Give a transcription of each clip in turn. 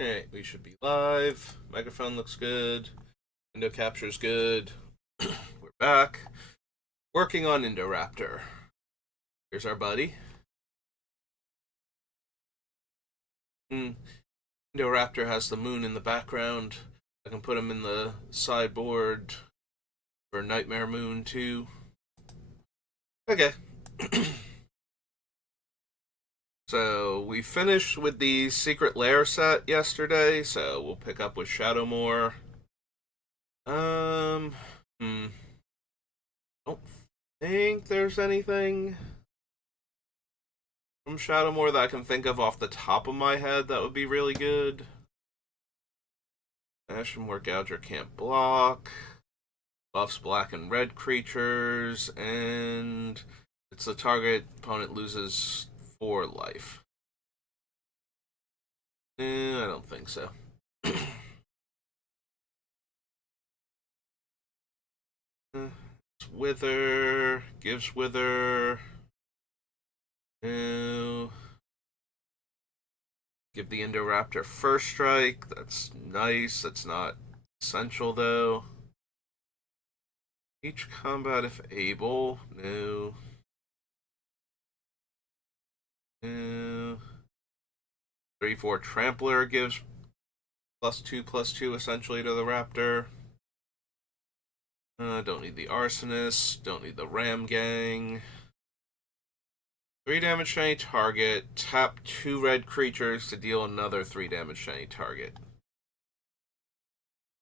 Alright, we should be live. Microphone looks good. Window capture's good. We're back. Working on Indoraptor. Here's our buddy. Mm. Indoraptor has the moon in the background. I can put him in the sideboard for Nightmare Moon too. Okay. So we finished with the Secret Lair set yesterday, so we'll pick up with Shadowmoor. Um, hmm. Don't think there's anything from Shadowmoor that I can think of off the top of my head that would be really good. Ashen War Gouger can't block. Buffs black and red creatures, and it's the target opponent loses 4 life. I don't think so. Wither, gives Wither. No. Give the Indoraptor first strike. That's nice. That's not essential though. Each combat if able. No. No. 3/4 Trampler gives +2/+2 essentially to the Raptor. Don't need the Arsonist. Don't need the Ram Gang. 3 damage to any target. Tap 2 red creatures to deal another 3 damage to any target.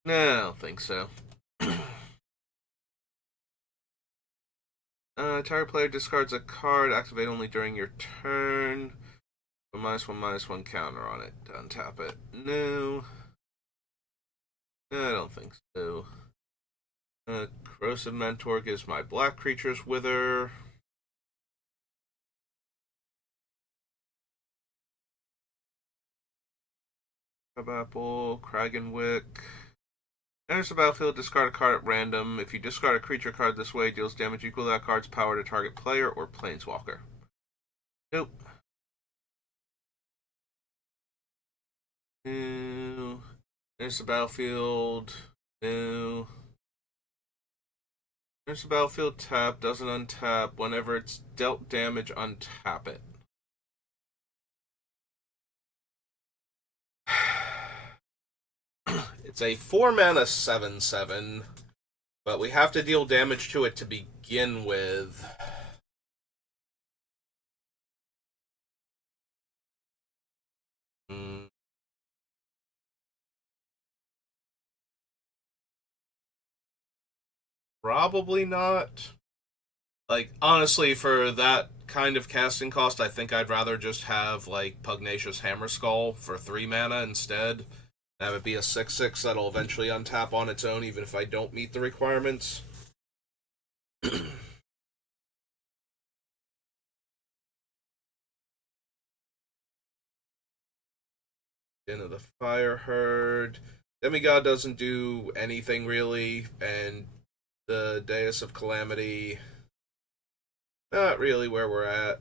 No, I don't think so. Target player discards a card. Activate only during your turn. A -1/-1 counter on it. Untap it. No. No, I don't think so. Corrosive Mentor gives my black creatures Wither. Crabapple, Kragenwick. Enters the battlefield, discard a card at random. If you discard a creature card this way, it deals damage equal to that card's power to target player or planeswalker. Nope. No. Enters the battlefield. No. Enters the battlefield, tap, doesn't untap. Whenever it's dealt damage, untap it. It's a 4 mana 7/7, but we have to deal damage to it to begin with. Mm, Probably not. Like, honestly, for that kind of casting cost, I think I'd rather just have, like, Pugnacious Hammerskull for 3 mana instead. Have it be a 6/6 that'll eventually untap on its own, even if I don't meet the requirements. Den of the Fire Herd. Demigod doesn't do anything really, and the Deus of Calamity, not really where we're at.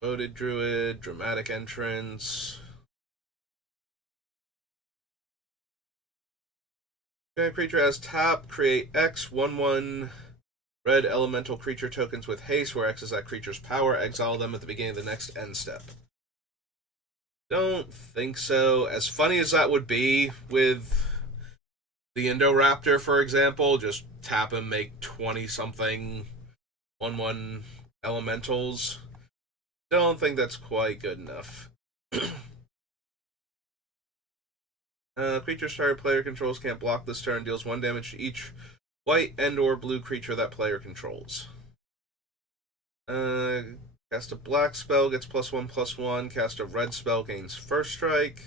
Voted Druid, Dramatic Entrance. Creature has tap, create X 1/1 red elemental creature tokens with haste, where X is that creature's power. Exile them at the beginning of the next end step. Don't think so. As funny as that would be with the Indoraptor, for example, just tap him, make 20 something 1/1 elementals. Don't think that's quite good enough. Creatures target player controls can't block this turn. Deals 1 damage to each white and/or blue creature that player controls. Uh, Cast a black spell, gets +1/+1. Cast a red spell, gains first strike.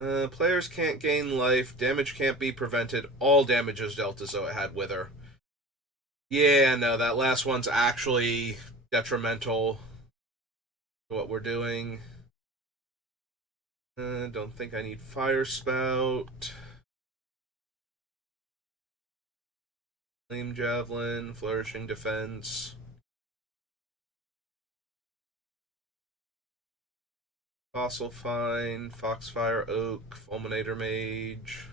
Players can't gain life. Damage can't be prevented. All damage is dealt as though it had Wither. Yeah, no, that last one's actually detrimental to what we're doing. Don't think I need Fire Spout. Flame Javelin, Flourishing Defense. Fossil Find, Foxfire Oak, Fulminator Mage.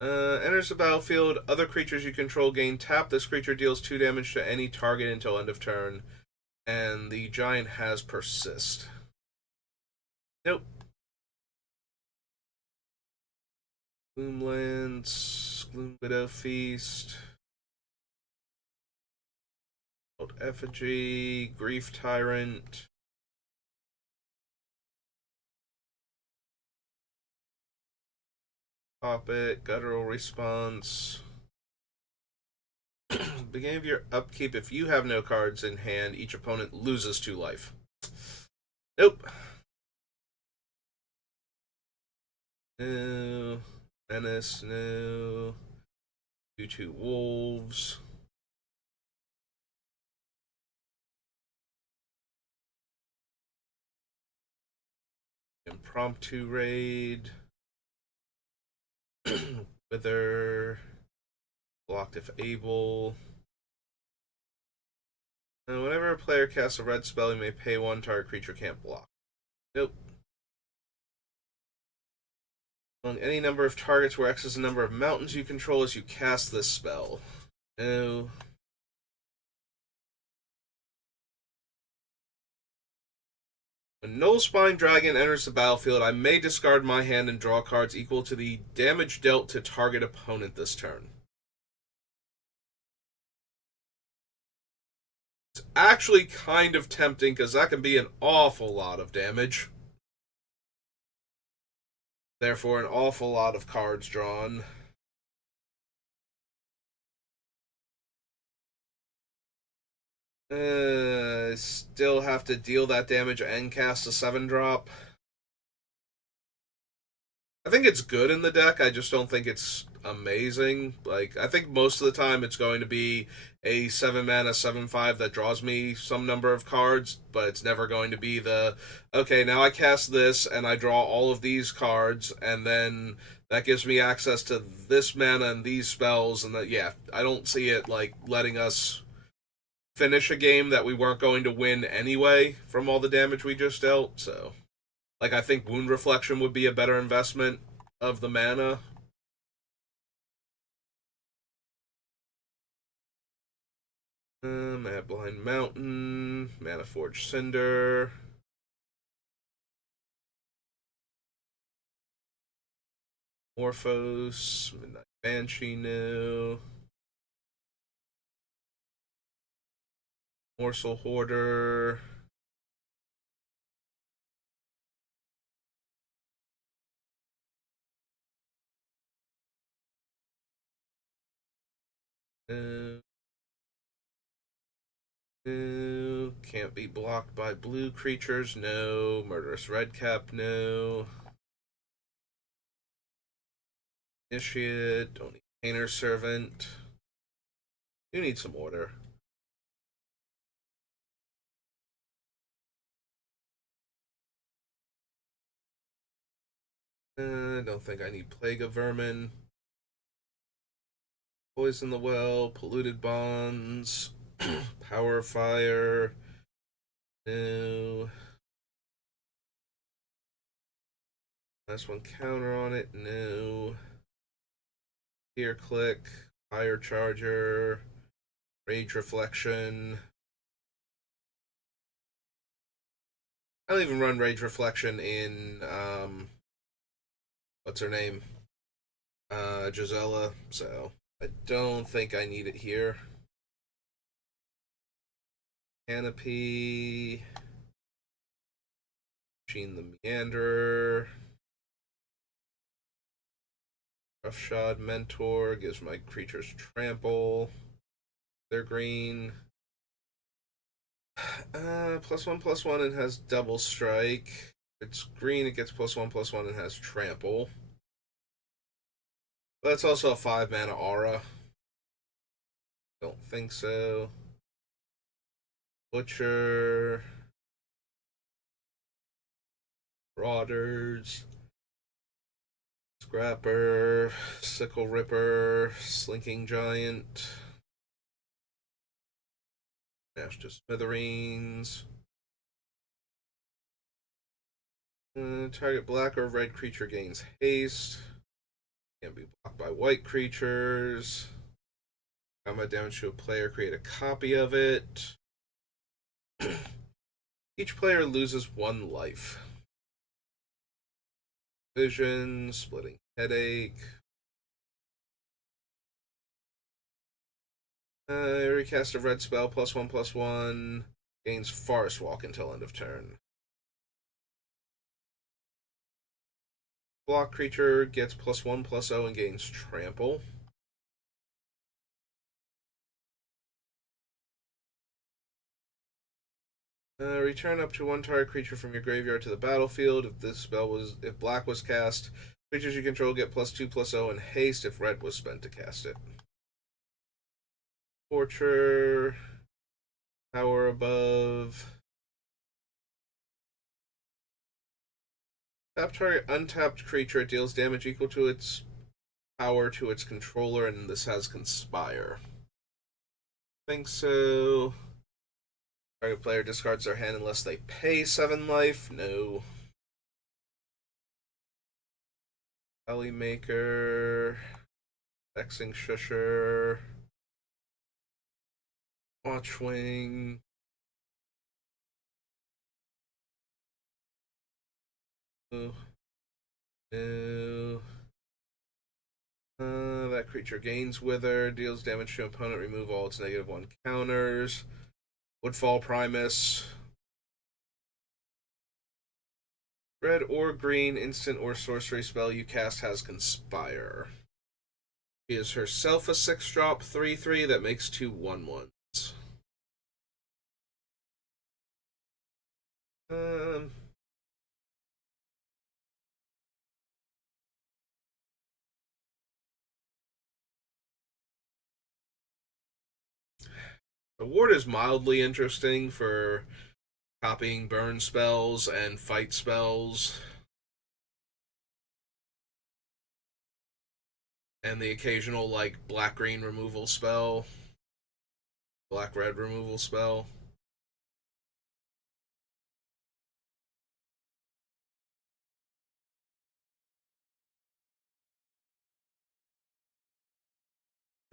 Enters the battlefield. Other creatures you control gain tap. This creature deals 2 damage to any target until end of turn. And the giant has persist. Nope. Gloomlance, Gloom Widow Feast, Old Effigy, Grief Tyrant. Pop it, Guttural Response. Beginning of your upkeep, if you have no cards in hand, each opponent loses 2 life. Nope. No. Menace, no. 2/2 Wolves. Impromptu Raid. Wither. Blocked if able. And whenever a player casts a red spell, you may pay 1 target creature can't block. Nope. Among any number of targets where X is the number of mountains you control as you cast this spell. No. When Nullspine Dragon enters the battlefield, I may discard my hand and draw cards equal to the damage dealt to target opponent this turn. It's actually kind of tempting because that can be an awful lot of damage. Therefore, an awful lot of cards drawn. Still have to deal that damage and cast a 7-drop. I think it's good in the deck. I just don't think it's amazing. Like, I think most of the time it's going to be a 7-mana 7/5 that draws me some number of cards, but it's never going to be the, okay, now I cast this and I draw all of these cards, and then that gives me access to this mana and these spells, and that, yeah, I don't see it, like, letting us finish a game that we weren't going to win anyway from all the damage we just dealt, so. Like, I think Wound Reflection would be a better investment of the mana. Mana Blind Mountain, Mana Forge Cinder. Morphos, Midnight Banshee new. Morsel Hoarder. No. Can't be blocked by blue creatures, no. Murderous Redcap, no. Initiate, don't need Painter Servant. You need some order. I don't think I need Plague of Vermin. Poison the Well, Polluted Bonds, Power of Fire, no. Last one counter on it, no. Here Click, Fire Charger, Rage Reflection. I don't even run Rage Reflection in, what's her name? Gisela, so I don't think I need it here. Canopy. Machine the Meanderer. Roughshod Mentor gives my creatures trample. They're green. +1/+1 and has double strike. If it's green, it gets +1/+1 and has trample. But that's also a 5-mana aura. Don't think so. Butcher. Marauders. Scrapper. Sickle Ripper. Slinking Giant. Dash to Smithereens. Target black or red creature gains haste. Can't be blocked by white creatures. Combat damage to a player, create a copy of it. Each player loses 1 life. Vision, splitting headache. Recast a red spell, +1/+1. Gains Forest Walk until end of turn. Block creature gets +1/+0 and gains Trample. Return up to 1 target creature from your graveyard to the battlefield. If black was cast, creatures you control get +2/+0 and haste if red was spent to cast it. Torture, power above. Tap target untapped creature deals damage equal to its power to its controller, and this has Conspire. I think so. Target player discards their hand unless they pay 7 life. No. Maker. Vexing Shusher. Watchwing. No. No. That creature gains Wither, deals damage to opponent, remove all its -1 counters. Woodfall Primus. Red or green instant or sorcery spell you cast has Conspire. She is herself a 6-drop 3/3 that makes 2 1/1s. Um, the ward is mildly interesting for copying burn spells and fight spells, and the occasional like black green removal spell, black red removal spell.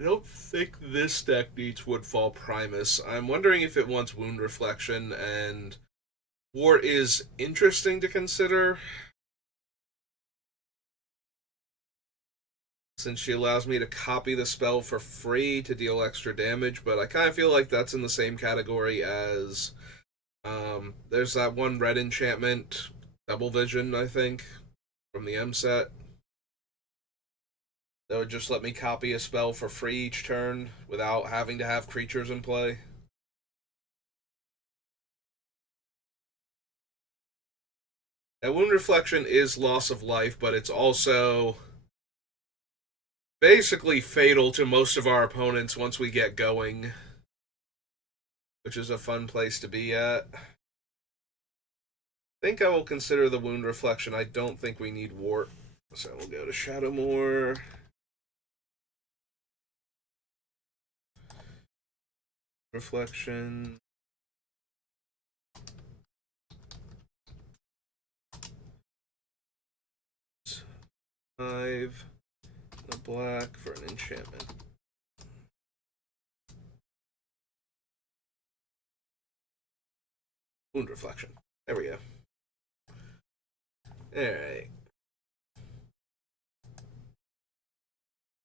I don't think this deck needs Woodfall Primus. I'm wondering if it wants Wound Reflection, and War is interesting to consider since she allows me to copy the spell for free to deal extra damage, but I kind of feel like that's in the same category as there's that one red enchantment, Double Vision, I think, from the M set. That would just let me copy a spell for free each turn without having to have creatures in play. And Wound Reflection is loss of life, but it's also basically fatal to most of our opponents once we get going, which is a fun place to be at. I think I will consider the Wound Reflection. I don't think we need Wart, so we'll go to Shadowmoor. Reflection. Five. The black for an enchantment. Wound Reflection. There we go. Alright.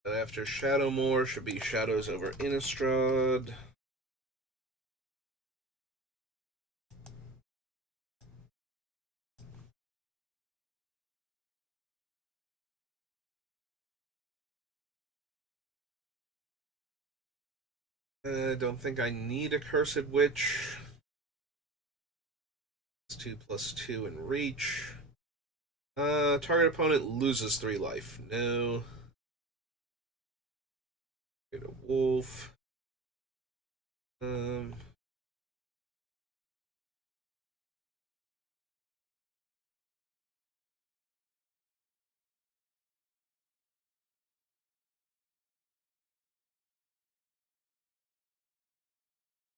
After Shadowmoor should be Shadows over Innistrad. I don't think I need a Cursed Witch. It's 2/2 in reach. Target opponent loses 3 life. No. Get a wolf. Um.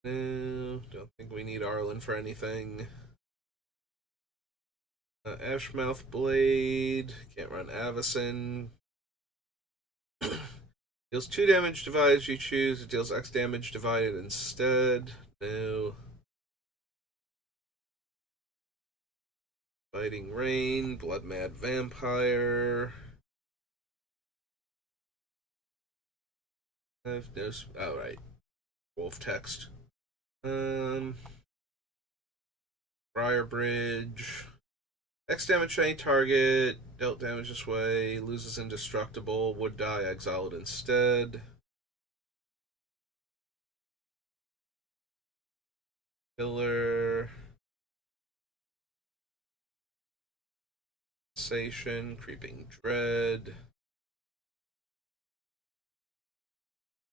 No, don't think we need Arlen for anything. Ashmouth Blade. Can't run Avacyn. Deals 2 damage divided if you choose. It deals X damage divided instead. No. Biting Rain. Blood Mad Vampire. I've no. Oh, right. Wolf text. Briar Bridge. X damage to any target. Dealt damage this way. Loses indestructible. Would die exiled instead. Killer. Sensation. Creeping Dread.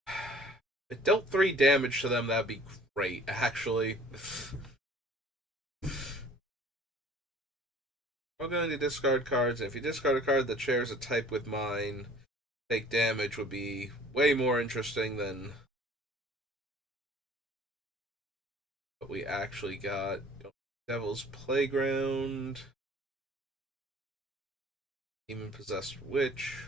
If it dealt 3 damage to them, that'd be great, actually. I'm going to discard cards. If you discard a card that shares a type with mine, take damage would be way more interesting than what we actually got. Devil's Playground. Demon Possessed Witch.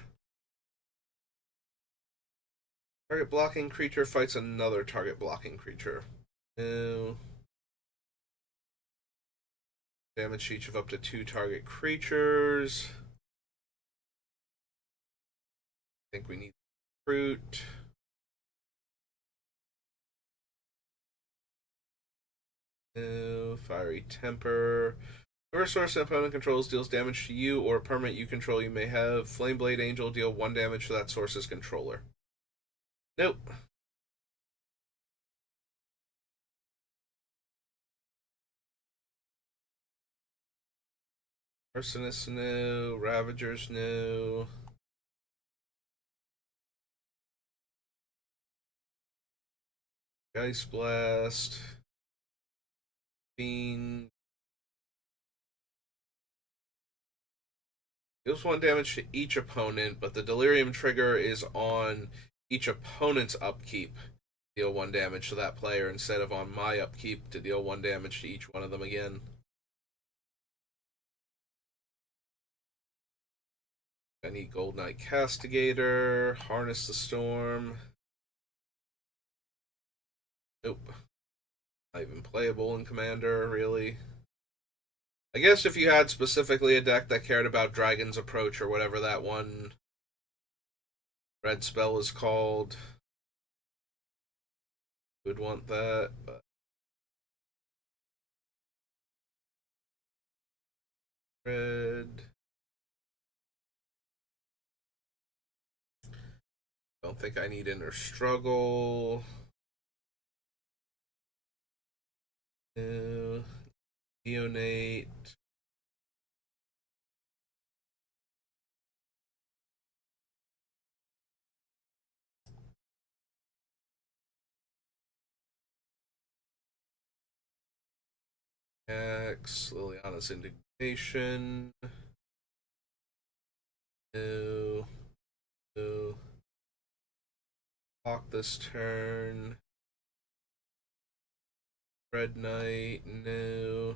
Target blocking creature fights another target blocking creature. No. Damage each of up to 2 target creatures. I think we need fruit. No. Fiery Temper. Whoever source an opponent controls deals damage to you or a permanent you control you may have. Flameblade Angel deal 1 damage to that source's controller. Nope. Arsonist, no. Ravagers, no. Ice Blast. Fiend. Deals 1 damage to each opponent, but the Delirium trigger is on each opponent's upkeep. Deal 1 damage to that player instead of on my upkeep to deal 1 damage to each one of them again. I need Gold Knight Castigator. Harness the Storm. Nope. Not even playable in Commander, really. I guess if you had specifically a deck that cared about Dragon's Approach or whatever that one red spell is called, you would want that, but red. Don't think I need Inner Struggle. Neonate. X. Liliana's Indignation. No. No. Block this turn. Red Knight. No.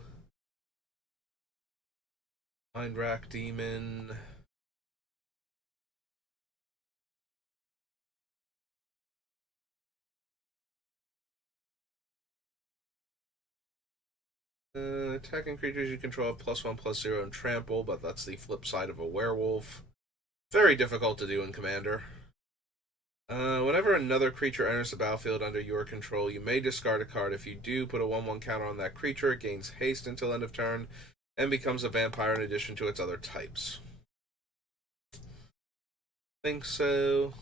Mind Rack Demon. Attacking creatures you control have +1/+0 and trample, but that's the flip side of a werewolf. Very difficult to do in Commander. Whenever another creature enters the battlefield under your control, you may discard a card. If you do, put a 1/1 counter on that creature. It gains haste until end of turn and becomes a vampire in addition to its other types. Think so.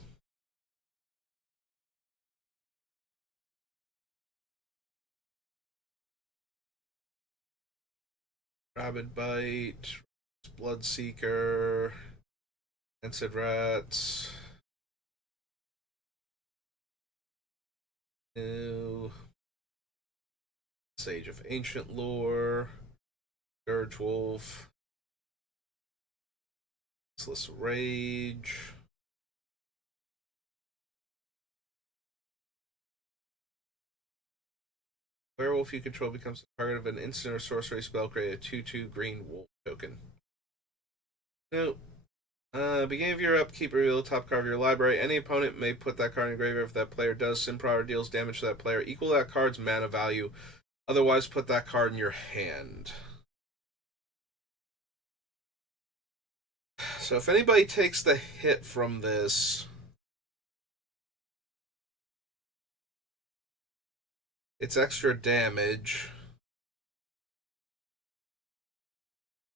Rabid Bite, Bloodseeker, Rancid Rats. Ew. Sage of Ancient Lore, Scourge Wolf, Restless Rage. Werewolf you control becomes the target of an instant or sorcery spell. Create a 2/2 green wolf token. Nope. Beginning of your upkeep, reveal the top card of your library. Any opponent may put that card in the graveyard. If that player does, Sin Prodder deals damage to that player equal to that card's mana value. Otherwise, put that card in your hand. So if anybody takes the hit from this, it's extra damage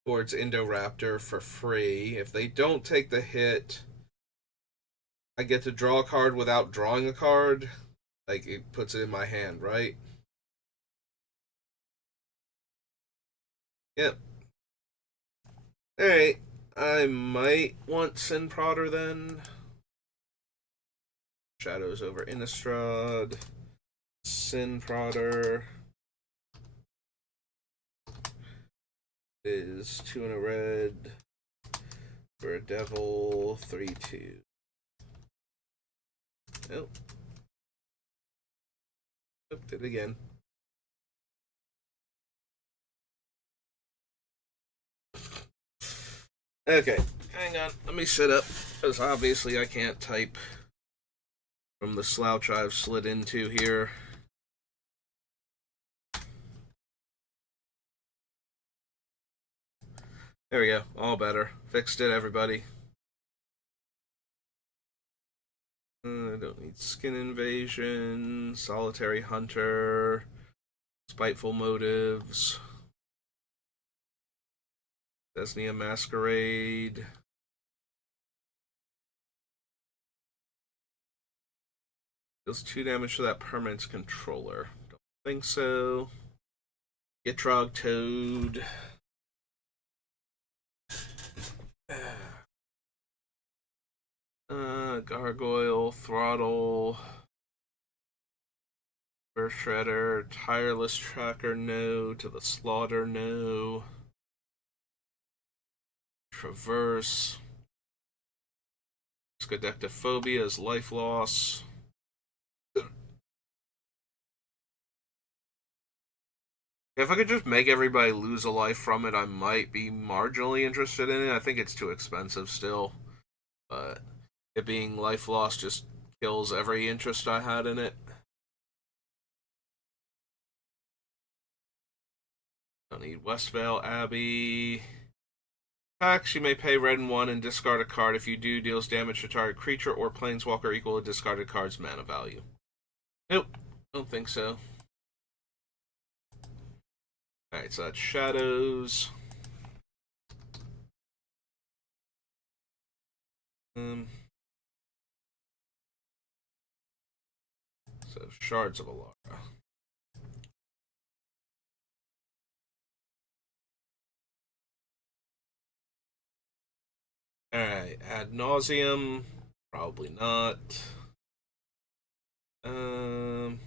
towards Indoraptor for free. If they don't take the hit, I get to draw a card without drawing a card. Like, it puts it in my hand, right? Yep. Alright. I might want Sin Prodder then. Shadows over Innistrad. Sin Prodder is 2 and a red for a devil, 3/2. Nope. Nope, did it again. Okay, hang on. Let me sit up, because obviously I can't type from the slouch I've slid into here. There we go. All better. Fixed it, everybody. I don't need Skin Invasion, Solitary Hunter, Spiteful Motives, Desnia Masquerade. Deals 2 damage to that permanent's controller. Don't think so. Gitrog Toad. Gargoyle, Throttle, Burst Shredder, Tireless Tracker, no. To the Slaughter, no. Traverse. Scadectophobia is life loss. If I could just make everybody lose a life from it, I might be marginally interested in it. I think it's too expensive still. But it being life loss just kills every interest I had in it. Don't need Westvale Abbey. Attacks, you may pay red and 1 and discard a card. If you do, deals damage to target creature or planeswalker equal to discarded card's mana value. Nope, don't think so. Alright, so that's Shadows. So, Shards of Alara. Alright, Ad Nauseam. Probably not. Go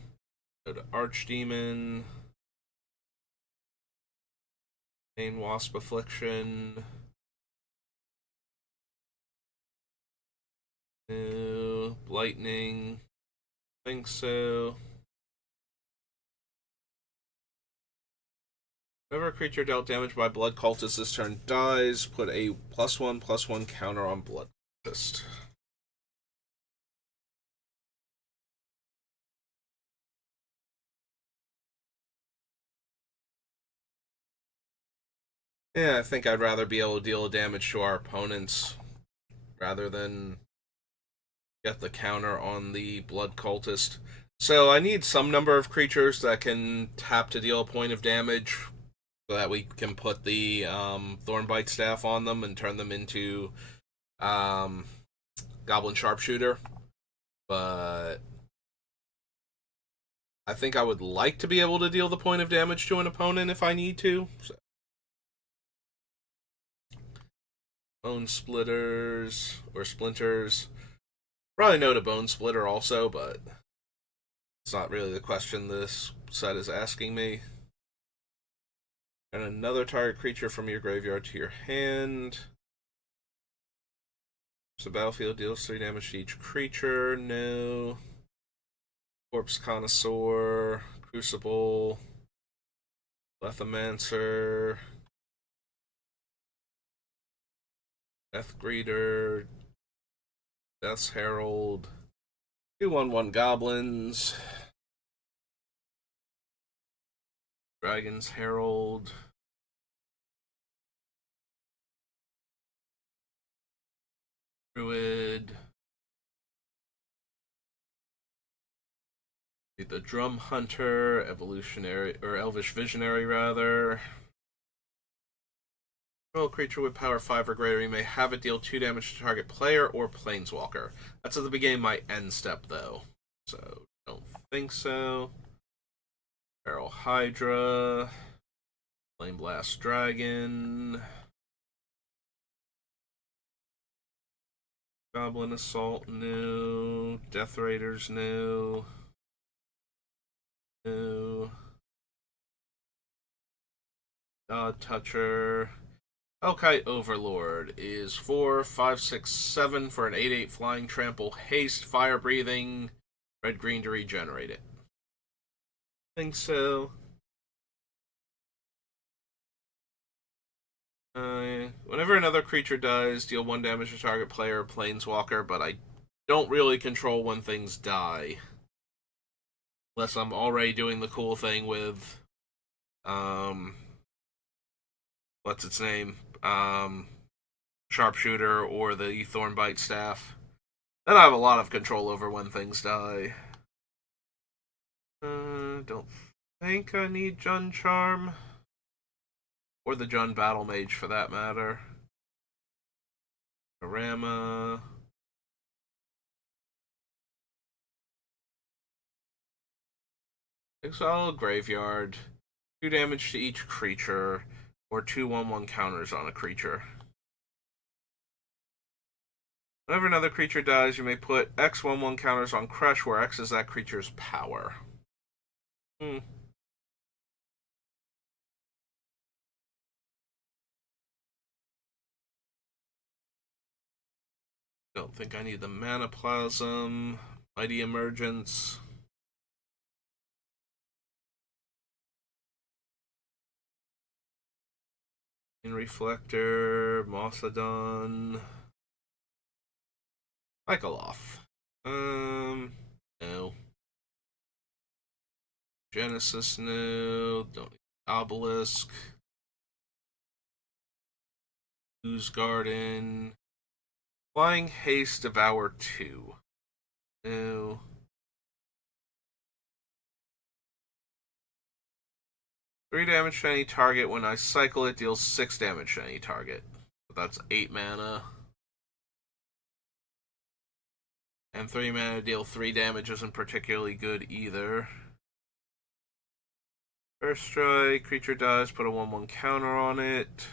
to Archdemon. Main Wasp Affliction. No. Lightning. Think so. Whenever a creature dealt damage by Blood Cultist this turn dies, put a +1/+1 counter on Blood Cultist. Yeah, I think I'd rather be able to deal damage to our opponents rather than get the counter on the Blood Cultist. So I need some number of creatures that can tap to deal a point of damage so that we can put the Thornbite Staff on them and turn them into Goblin Sharpshooter. But I think I would like to be able to deal the point of damage to an opponent if I need to. So. Bone Splitters or Splinters. Probably no to Bone Splitter also, but it's not really the question this set is asking me. And another target creature from your graveyard to your hand. So battlefield deals 3 damage to each creature. No. Corpse Connoisseur. Crucible, Lethomancer, Death Greeter, Death's Herald, 2/1/1 Goblins, Dragon's Herald, Druid, the Drum Hunter, Evolutionary, or Elvish Visionary rather. Control creature with power 5 or greater, you may have it deal 2 damage to target player or planeswalker. That's at the beginning of my end step, though. So, don't think so. Feral Hydra. Flame Blast Dragon. Goblin Assault, new. Death Raiders, new. New. God Toucher. Hellkite Overlord is 4, 5, 6, 7 for an 8/8 flying trample, haste, fire breathing, red green to regenerate it. I think so. Whenever another creature dies, deal 1 damage to target player or planeswalker, but I don't really control when things die. Unless I'm already doing the cool thing with, what's its name? Sharpshooter or the Thornbite Staff. Then I have a lot of control over when things die. Don't think I need Jund Charm. Or the Jund Battle Mage for that matter. Karama. Exile Graveyard. 2 damage to each creature. Or 2/1/1 counters on a creature. Whenever another creature dies, you may put X 1/1 counters on Crush, where X is that creature's power. Don't think I need the Mana Plasm. Mighty Emergence. Reflector. Mossodon. Michaeloth. No. Genesis, no. Don't need Obelisk. Ooze Garden. Flying Haste, Devour 2. No. Three damage to any target. When I cycle it, deals 6 damage to any target. So that's 8 mana. And 3 mana to deal 3 damage isn't particularly good either. First strike, creature dies, put a 1/1 counter on it.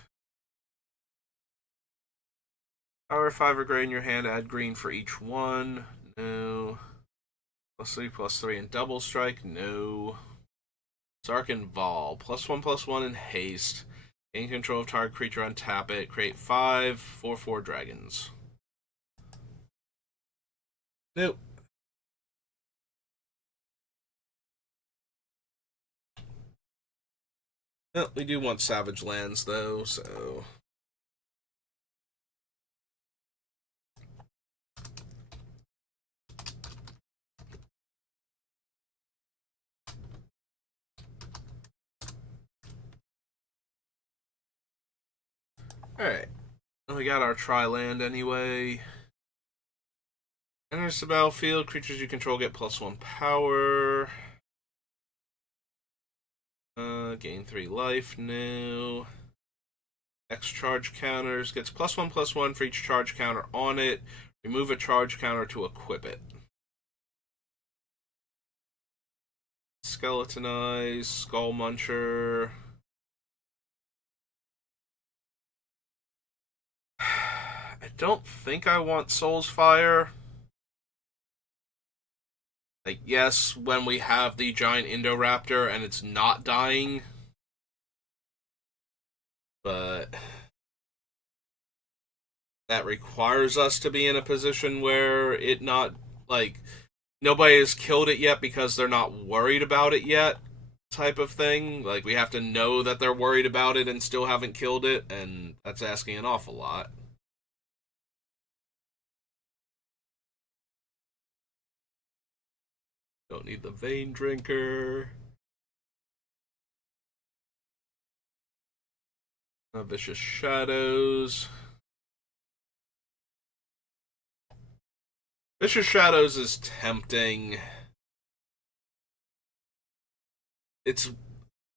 Power 5 or greater in your hand, add green for each one. No. +3/+3 in double strike. No. Sarkin Vol. +1/+1 in haste. Gain control of target creature, untap it. Create 5 4/4 dragons. Nope. No, we do want Savage Lands, though, so... Alright. We got our Tri-Land anyway. Enters the battlefield. Creatures you control get +1 power. Gain 3 life. No. X charge counters. Gets +1/+1 for each charge counter on it. Remove a charge counter to equip it. Skeletonize. Skull Muncher. I don't think I want Soul's Fire. Like, yes, when we have the giant Indoraptor and it's not dying. But that requires us to be in a position where it not, like, nobody has killed it yet because they're not worried about it yet. type of thing. Like, we have to know that they're worried about it and still haven't killed it, and that's asking an awful lot. Don't need the Vein Drinker. Vicious Shadows. Vicious Shadows is tempting. It's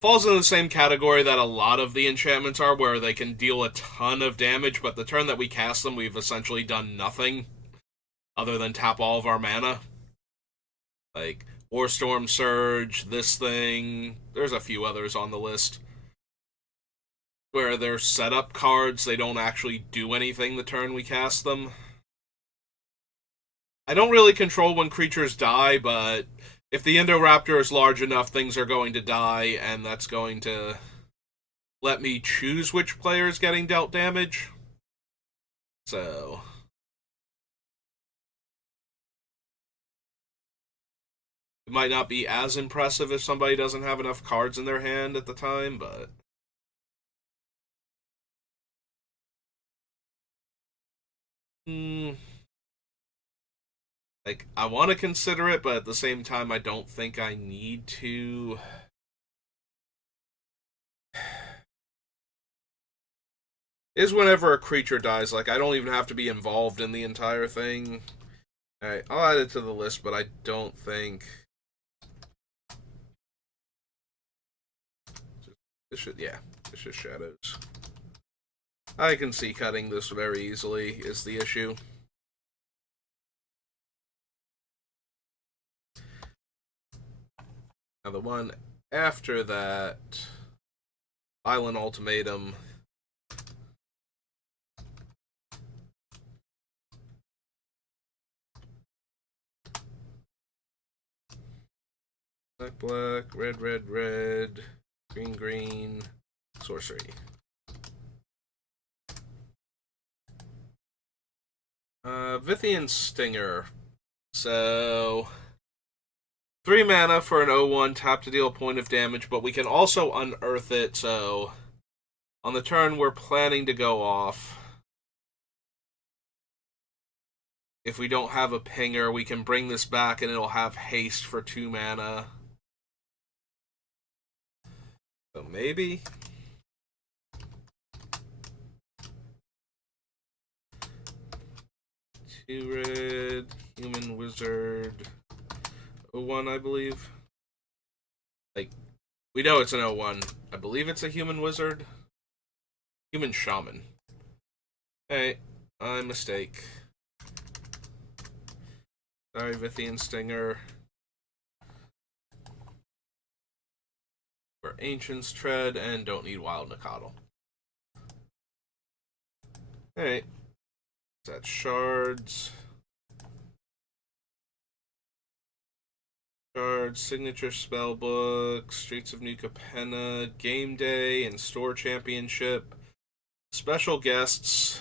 falls in the same category that a lot of the enchantments are, where they can deal a ton of damage, but the turn that we cast them, we've essentially done nothing other than tap all of our mana. Like Warstorm Surge, this thing. There's a few others on the list where they're setup cards. They don't actually do anything the turn we cast them. I don't really control when creatures die, but if the Indoraptor is large enough, things are going to die, and that's going to let me choose which player is getting dealt damage. So it might not be as impressive if somebody doesn't have enough cards in their hand at the time, but like, I want to consider it, but at the same time, I don't think I need to. Is whenever a creature dies, like, I don't even have to be involved in the entire thing. Alright, I'll add it to the list, but I don't think. Yeah, it's just Shadows. I can see cutting this very easily is the issue. Now the one after that, Island Ultimatum. Black, black, red, red, red, green, green, sorcery. Vithian Stinger. So 3 mana for an 0/1, tap to deal a point of damage, but we can also unearth it, so on the turn we're planning to go off. If we don't have a pinger, we can bring this back and it'll have haste for 2 mana. So maybe. Two red, human wizard, 0/1, I believe. Like, we know it's an 0/1. I believe it's a human wizard. Human shaman. Hey, my mistake. Sorry, Vithian Stinger. We're Ancient's Tread and don't need Wild Nacatl. Alright. That's Shards. Shards, Signature Spellbook, Streets of New Capenna, Game Day, and Store Championship. Special guests.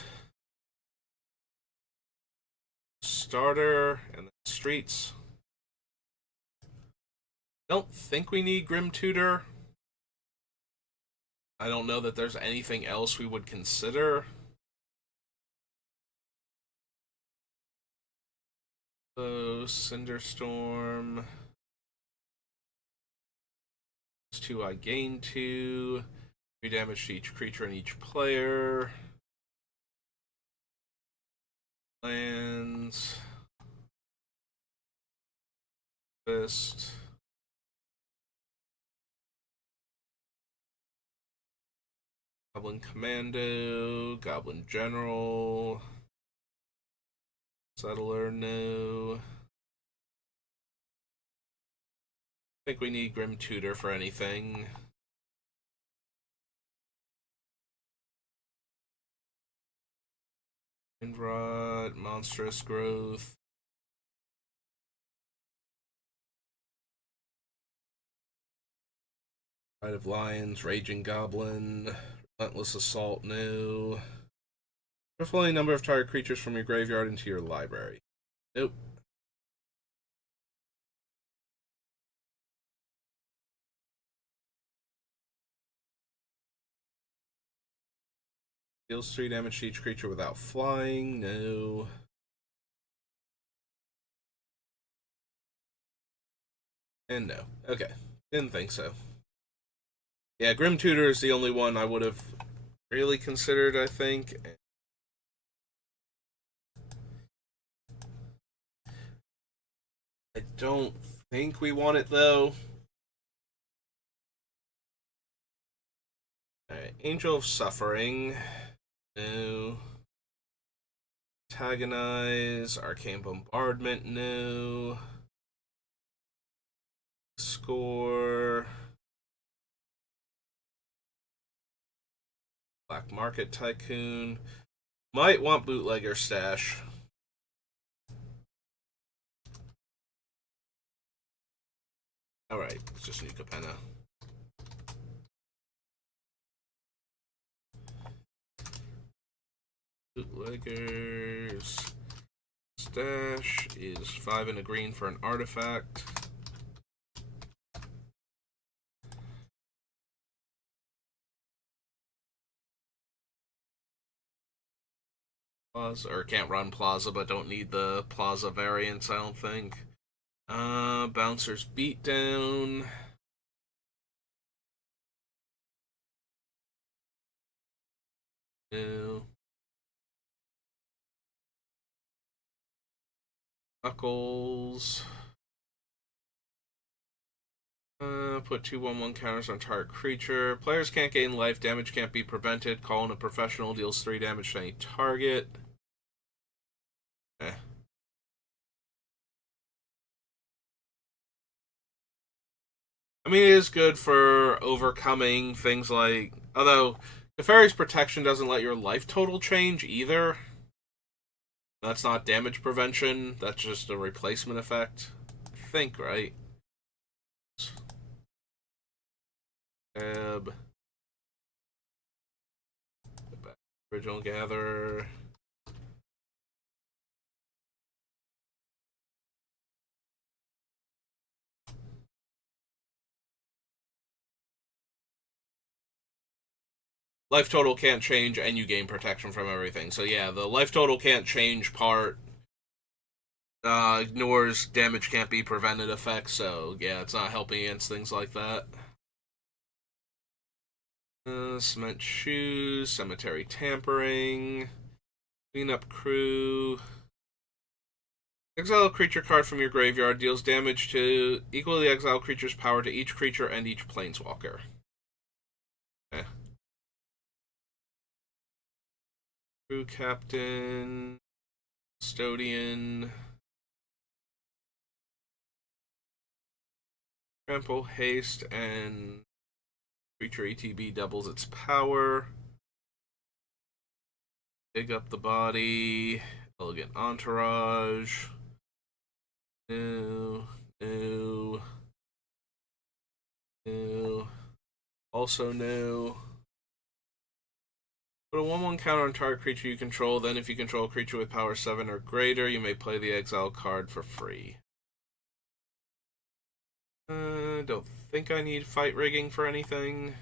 Starter, and then Streets. Don't think we need Grim Tutor. I don't know that there's anything else we would consider. So, Cinderstorm. 2, I gain 2. 3 damage to each creature and each player. Lands. Fist. Goblin Commando. Goblin General. Settler, no. I think we need Grim Tutor for anything. Windrot, Monstrous Growth. Pride of Lions, Raging Goblin, Relentless Assault, no. Shuffle any number of target creatures from your graveyard into your library. Nope. Deals 3 damage to each creature without flying. No. And no. Okay. Didn't think so. Yeah, Grim Tutor is the only one I would have really considered, I think. I don't think we want it, though. Alright, Angel of Suffering. No. Antagonize. Arcane Bombardment. No. Score. Black Market Tycoon. Might want Bootlegger Stash. Alright, it's just New Capenna. Bootleggers Stash is 5 and a green for an artifact. Plaza, or can't run Plaza, but don't need the Plaza variants, I don't think. Bouncer's Beatdown. No. Knuckles. Put 2/1/1 counters on target creature. Players can't gain life. Damage can't be prevented. Call in a professional. Deals 3 damage to any target. Eh. I mean, it is good for overcoming things like... Although, Teferi's Protection doesn't let your life total change either. That's not damage prevention. That's just a replacement effect. I think, right? Tab. Original Gatherer. Life total can't change, and you gain protection from everything. So yeah, the life total can't change part ignores damage can't be prevented effect. So yeah, it's not helping against things like that. Cement Shoes, Cemetery Tampering, Cleanup Crew. Exile a creature card from your graveyard, deals damage to equal the exile creature's power to each creature and each planeswalker. Okay. Crew Captain, Custodian, Trample, Haste, and creature ETB doubles its power. Dig up the body. Elegant Entourage. No. No. No. Also no. Put a 1/1 counter on target creature you control. Then, if you control a creature with power 7 or greater, you may play the exile card for free. Don't think I need fight rigging for anything.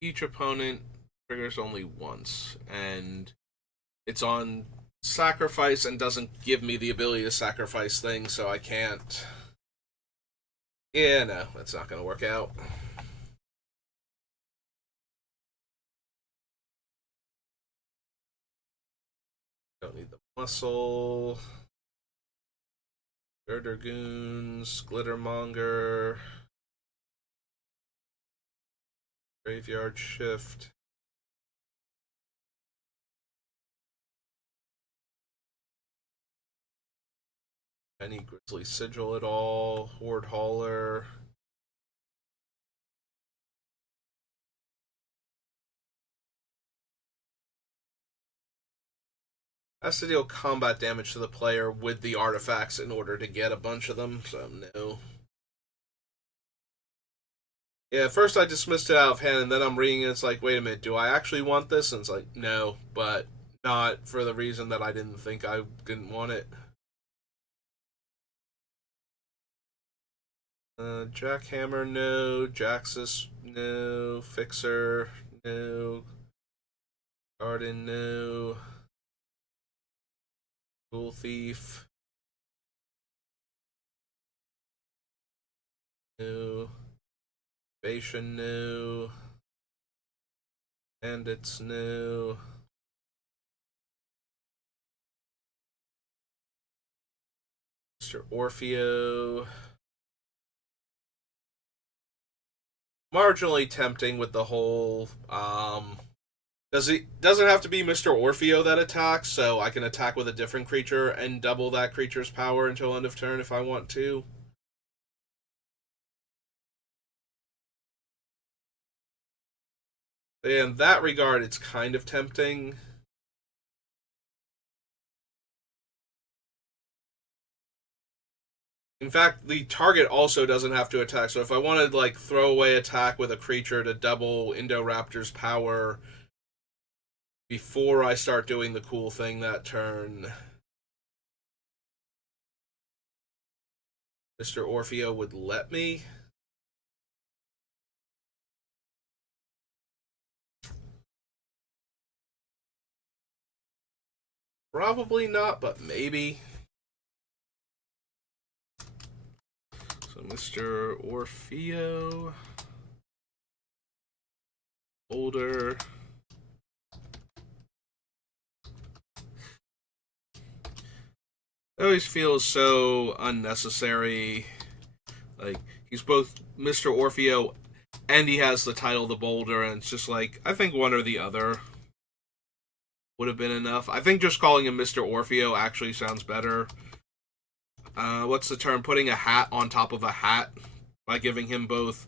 Each opponent triggers only once, and it's on sacrifice and doesn't give me the ability to sacrifice things, so I can't. Yeah, no, that's not going to work out. Don't need the muscle. Dragoons, Glittermonger, Graveyard Shift. Any Grizzly Sigil at all? Horde Hauler. Has to deal combat damage to the player with the artifacts in order to get a bunch of them, so no. Yeah, at first I dismissed it out of hand, and then I'm reading it, it's like, wait a minute, do I actually want this? And it's like, no, but not for the reason that I didn't think I didn't want it. Jackhammer, no. Jaxus, no. Fixer, no. Garden, no. Ghoul Thief, no. Bastion, no. Bandits, no. Mr. Orfeo. Marginally tempting with the whole doesn't have to be Mr. Orfeo that attacks, so I can attack with a different creature and double that creature's power until end of turn if I want to. In that regard, it's kind of tempting. In fact, the target also doesn't have to attack, so if I wanted like throwaway attack with a creature to double Indoraptor's power before I start doing the cool thing that turn, Mr. Orfeo would let me. Probably not, but maybe. So Mr. Orfeo, Boulder. It always feels so unnecessary. Like, he's both Mr. Orfeo and he has the title The Boulder, and it's just like, I think one or the other would have been enough. I think just calling him Mr. Orfeo actually sounds better. What's the term? Putting a hat on top of a hat by giving him both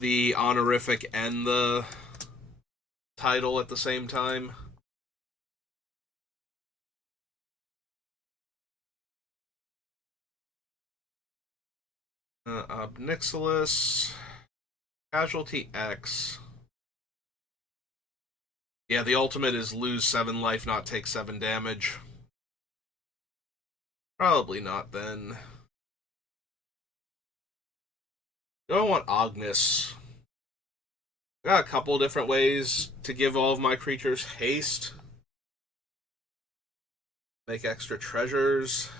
the honorific and the title at the same time. Obnixilis. Casualty X. Yeah, the ultimate is lose 7 life, not take 7 damage. Probably not then. Do I want Ognis? I got a couple different ways to give all of my creatures haste. Make extra treasures.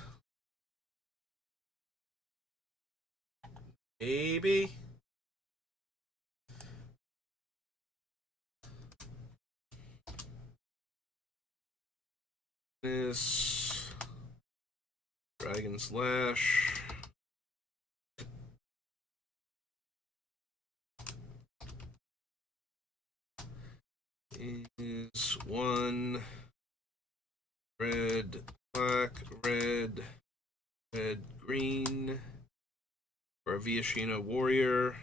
Maybe. This Dragon's Lash. Is 1 red, black, red, red, green for a Viashino Warrior.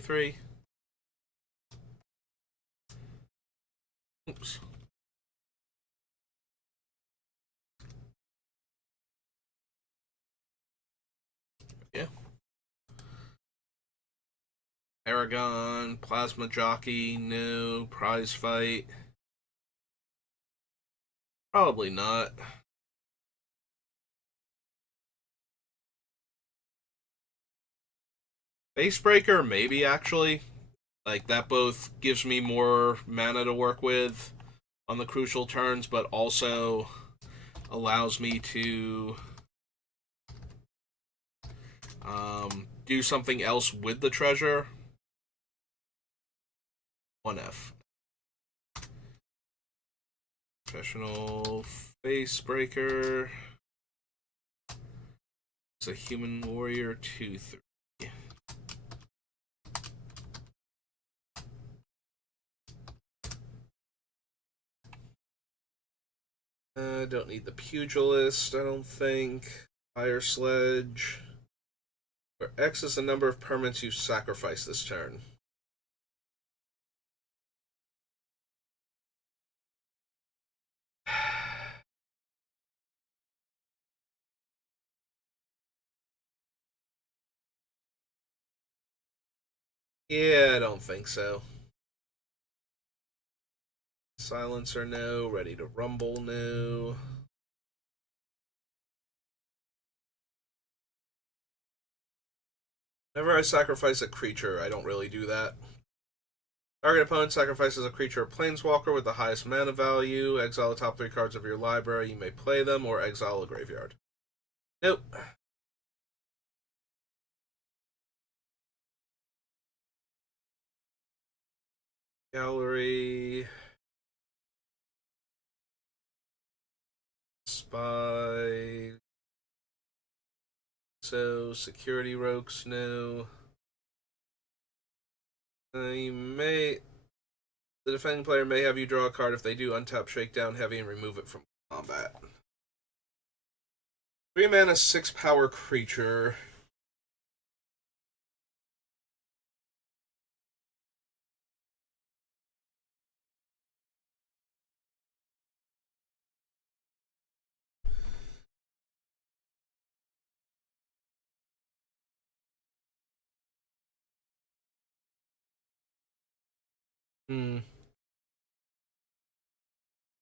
Three. Oops. Yeah. Aragon, Plasma Jockey, no. Prize Fight. Probably not. Facebreaker, maybe actually. Like, that both gives me more mana to work with on the crucial turns, but also allows me to do something else with the treasure. 1F. Professional Facebreaker. It's a Human Warrior 2/3. Don't need the Pugilist, I don't think. Fire Sledge. Where X is the number of permanents you sacrifice this turn. Yeah, I don't think so. Silencer, no. Ready to rumble, no. Whenever I sacrifice a creature, I don't really do that. Target opponent sacrifices a creature or planeswalker with the highest mana value. Exile the top 3 cards of your library. You may play them, or exile a graveyard. Nope. Gallery. Spy. So, security rogues, no. You may. The defending player may have you draw a card. If they do, untap Shakedown Heavy and remove it from combat. 3 mana, 6 power creature.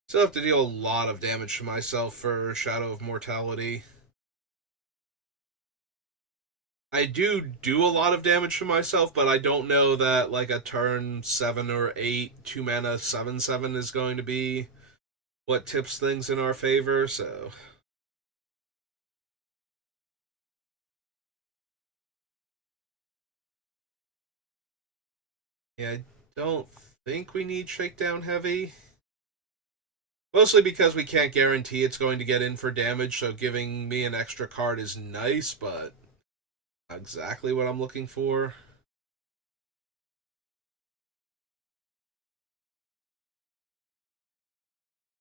Still have to deal a lot of damage to myself for Shadow of Mortality. I do a lot of damage to myself, but I don't know that like a turn 7 or 8 2 mana 7/7 is going to be what tips things in our favor. So yeah, I don't think we need Shakedown Heavy. Mostly because we can't guarantee it's going to get in for damage, so giving me an extra card is nice, but not exactly what I'm looking for.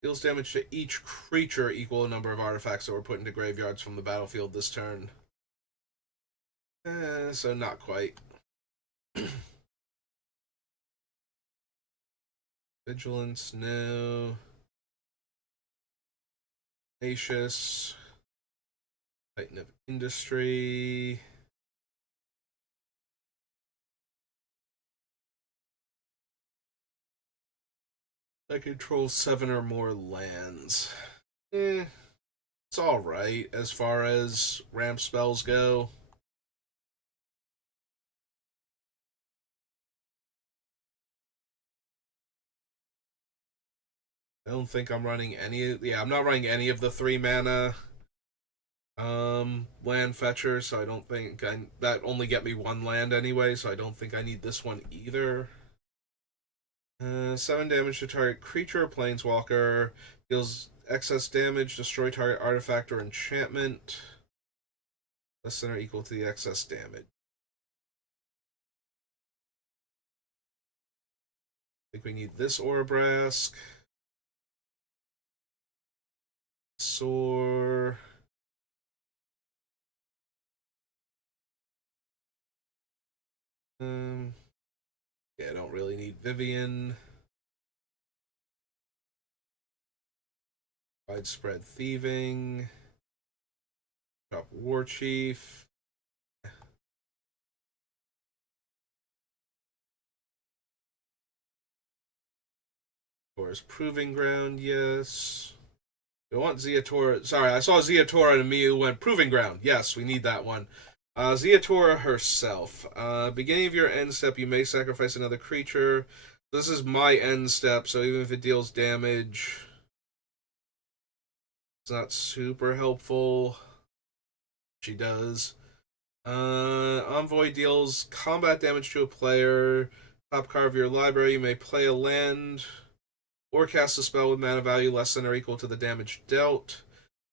Deals damage to each creature equal a number of artifacts that were put into graveyards from the battlefield this turn. So not quite. Vigilance, no. Tenacious. Titan of Industry. I control 7 or more lands. It's alright as far as ramp spells go. I don't think I'm running any. Yeah, I'm not running any of the 3 mana land fetchers, so I don't think that only get me 1 land anyway, so I don't think I need this one either. 7 damage to target creature or planeswalker. Deals excess damage, destroy target artifact or enchantment. Less than or equal to the excess damage. I think we need this Orabrask. Soar. Yeah, I don't really need Vivian. Widespread thieving. Drop War Chief. Taurus Proving Ground, yes. We want Zeatora. Sorry, I saw Zeatora and immediately went Proving Ground. Yes, we need that one. Zeatora herself. Beginning of your end step, you may sacrifice another creature. This is my end step, so even if it deals damage, it's not super helpful. She does. Envoy deals combat damage to a player. Top card of your library, you may play a land or cast a spell with mana value less than or equal to the damage dealt.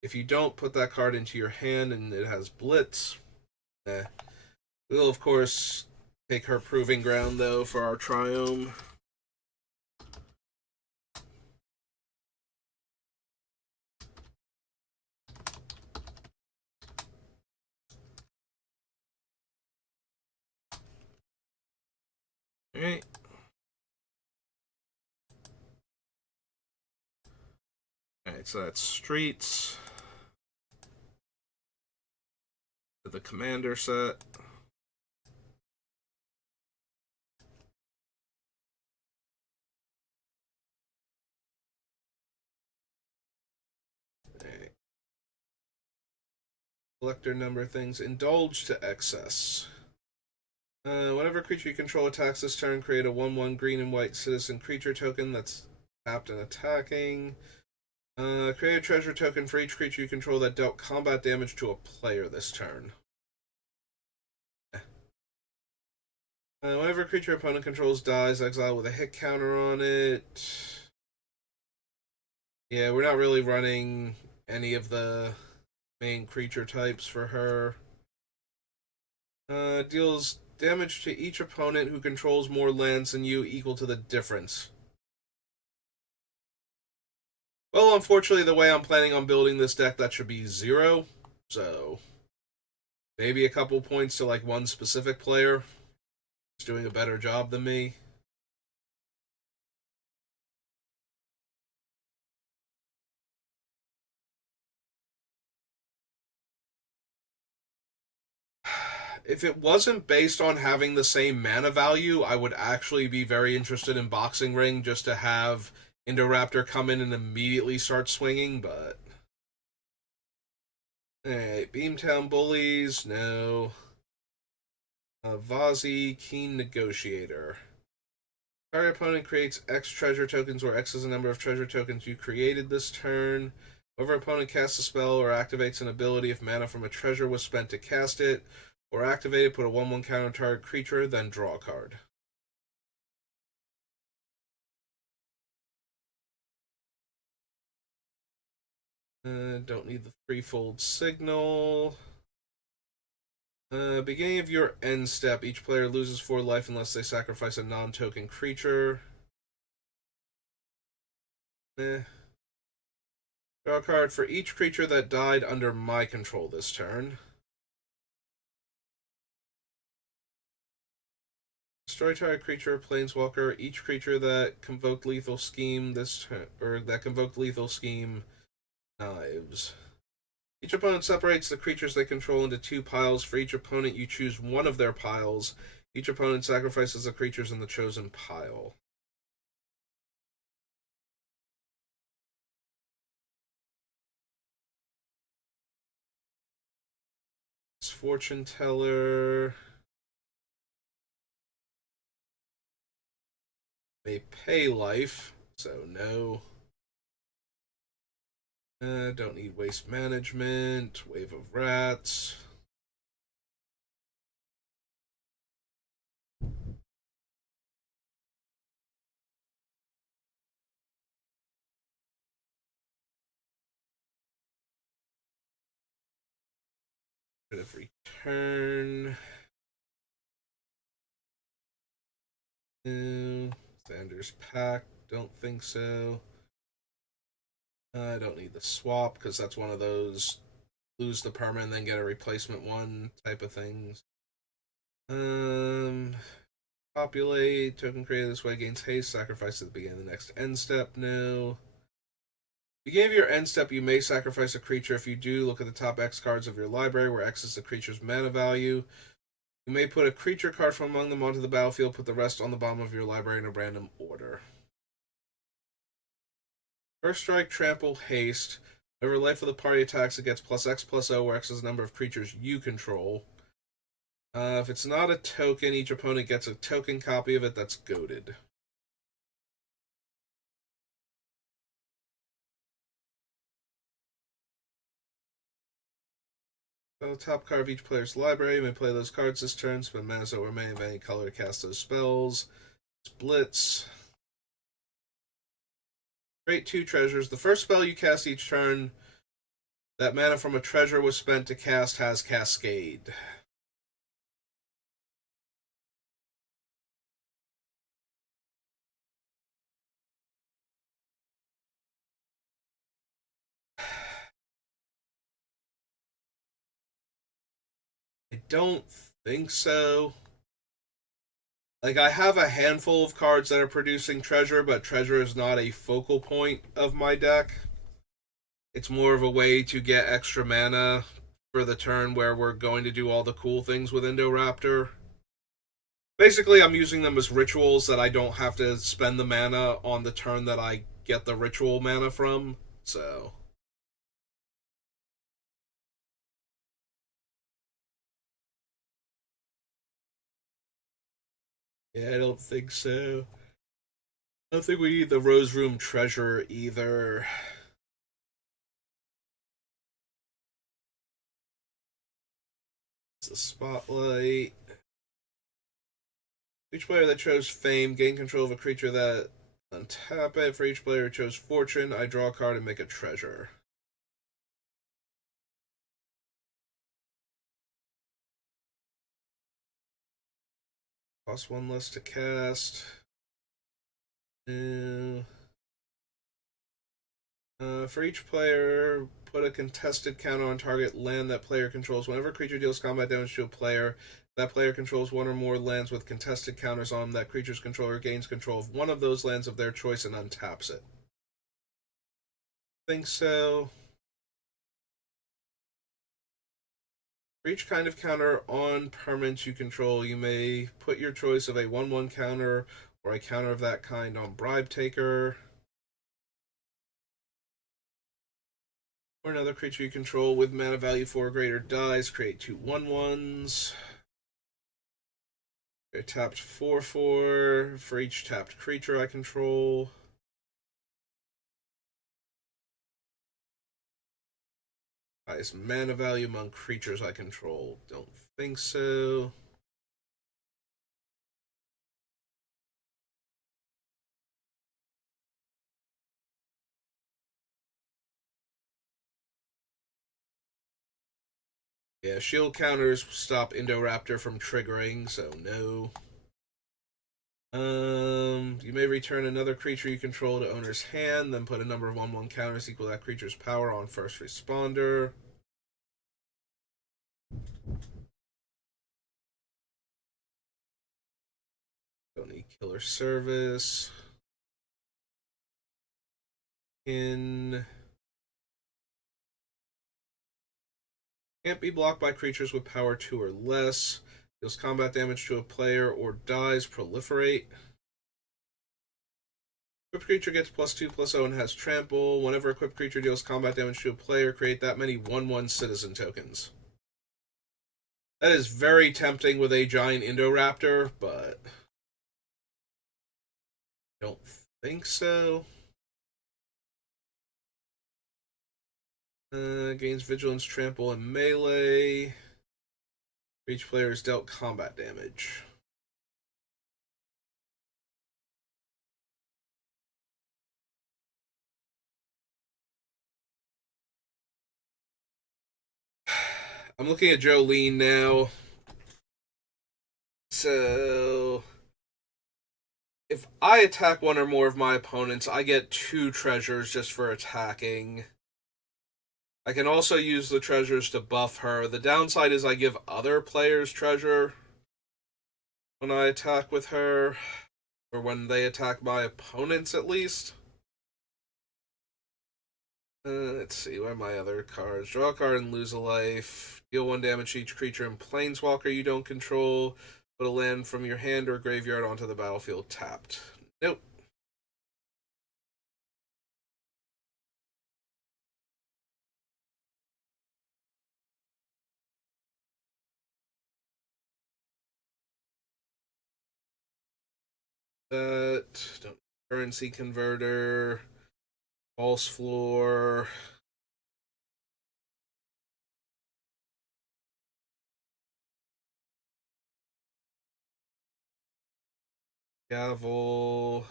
If you don't, put that card into your hand and it has Blitz. We'll, of course, take her Proving Ground, though, for our Triome. Alright. Alright, so that's Streets. The Commander set. Collector number things. Indulge to excess. Whenever a creature you control attacks this turn, create a 1/1 green and white citizen creature token that's tapped and attacking. Create a treasure token for each creature you control that dealt combat damage to a player this turn. Whenever a creature opponent controls dies, exile with a hit counter on it. Yeah, we're not really running any of the main creature types for her. Deals damage to each opponent who controls more lands than you equal to the difference. Well, unfortunately, the way I'm planning on building this deck, that should be 0. So, maybe a couple points to like one specific player who's doing a better job than me. If it wasn't based on having the same mana value, I would actually be very interested in Boxing Ring just to have Indoraptor come in and immediately start swinging, but. Alright, Beamtown Bullies, no. Vazi, Keen Negotiator. Target opponent creates X treasure tokens, where X is the number of treasure tokens you created this turn. Whenever opponent casts a spell or activates an ability, if mana from a treasure was spent to cast it, or activated, put a 1/1 counter target creature, then draw a card. Don't need the threefold signal. Beginning of your end step, each player loses 4 life unless they sacrifice a non-token creature. Draw a card for each creature that died under my control this turn. Destroy target creature, planeswalker. Each creature that convoked lethal scheme this turn, or that convoked lethal scheme, knives. Each opponent separates the creatures they control into 2 piles. For each opponent, you choose one of their piles. Each opponent sacrifices the creatures in the chosen pile. It's Fortune Teller. May pay life, so no. Don't need waste management. Wave of Rats. Could have return. Sanders Pack. Don't think so. I don't need the swap because that's one of those lose the permanent and then get a replacement one type of things. Populate. Token created this way gains haste. Sacrifice at the beginning of the next end step. No. Beginning of your end step, you may sacrifice a creature. If you do, look at the top X cards of your library, where X is the creature's mana value. You may put a creature card from among them onto the battlefield, put the rest on the bottom of your library in a random order. First strike, trample, haste. Whenever life of the party attacks, it gets +X/+O, where X is the number of creatures you control. If it's not a token, each opponent gets a token copy of it that's goaded. On the top card of each player's library, you may play those cards this turn. Spend mana that remain of any color to cast those spells. Blitz. Create 2 treasures. The first spell you cast each turn that mana from a treasure was spent to cast has Cascade. I don't think so. Like, I have a handful of cards that are producing treasure, but treasure is not a focal point of my deck. It's more of a way to get extra mana for the turn where we're going to do all the cool things with Indoraptor. Basically, I'm using them as rituals that I don't have to spend the mana on the turn that I get the ritual mana from. So Yeah, I don't think so. I don't think we need the Rose Room Treasure either. It's the Spotlight. Each player that chose Fame gain control of a creature that untap it. For each player who chose Fortune, I draw a card and make a treasure. Cost one less to cast. For each player, put a contested counter on target land that player controls. Whenever a creature deals combat damage to a player, that player controls one or more lands with contested counters on them. That creature's controller gains control of one of those lands of their choice and untaps it. Think so. For each kind of counter on permanents you control, you may put your choice of a 1/1 counter or a counter of that kind on Bribe Taker. Or another creature you control with mana value 4 or greater dies. Create 2 1/1s. Okay, tapped 4/4 for each tapped creature I control. Highest mana value among creatures I control. Don't think so. Yeah, shield counters stop Indoraptor from triggering, so no. You may return another creature you control to owner's hand, then put a number of 1/1 counters equal to that creature's power on first responder. Don't need killer service. In can't be blocked by creatures with power 2 or less. Deals combat damage to a player or dies. Proliferate. Equipped creature gets +2/+0 and has trample. Whenever equipped creature deals combat damage to a player, create that many 1/1 citizen tokens. That is very tempting with a giant Indoraptor, but I don't think so. Gains vigilance, trample, and melee. Each player is dealt combat damage. I'm looking at Jolene now. So, if I attack one or more of my opponents, I get 2 treasures just for attacking. I can also use the treasures to buff her. The downside is I give other players treasure when I attack with her, or when they attack my opponents at least. Let's see, where are my other cards? Draw a card and lose a life. Deal 1 damage to each creature and planeswalker you don't control. Put a land from your hand or graveyard onto the battlefield tapped. Nope. That. Don't. Currency converter. False floor. Gavel.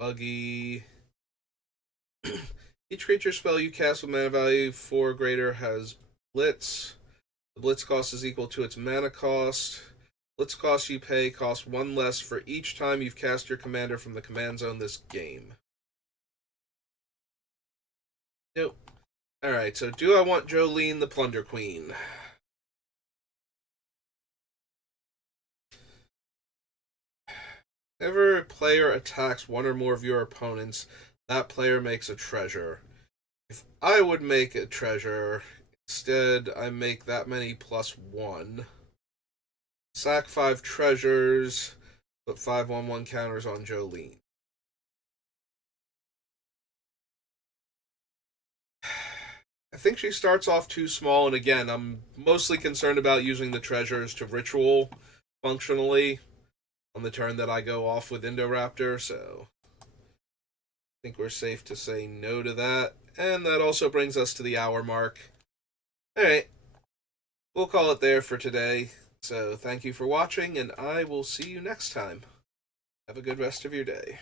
Buggy. Each creature spell you cast with mana value 4 or greater has Blitz. The Blitz cost is equal to its mana cost. Blitz cost you pay costs 1 less for each time you've cast your commander from the command zone this game. Nope. Alright, so do I want Jolene the Plunder Queen? Whenever a player attacks one or more of your opponents, that player makes a treasure. If I would make a treasure, instead I make that many +1. Sack 5 treasures, put 5 1/1 counters on Jolene. I think she starts off too small, and again, I'm mostly concerned about using the treasures to ritual functionally. on the turn that I go off with Indoraptor, so I think we're safe to say no to that. And that also brings us to the hour mark. Alright, we'll call it there for today. So thank you for watching, and I will see you next time. Have a good rest of your day.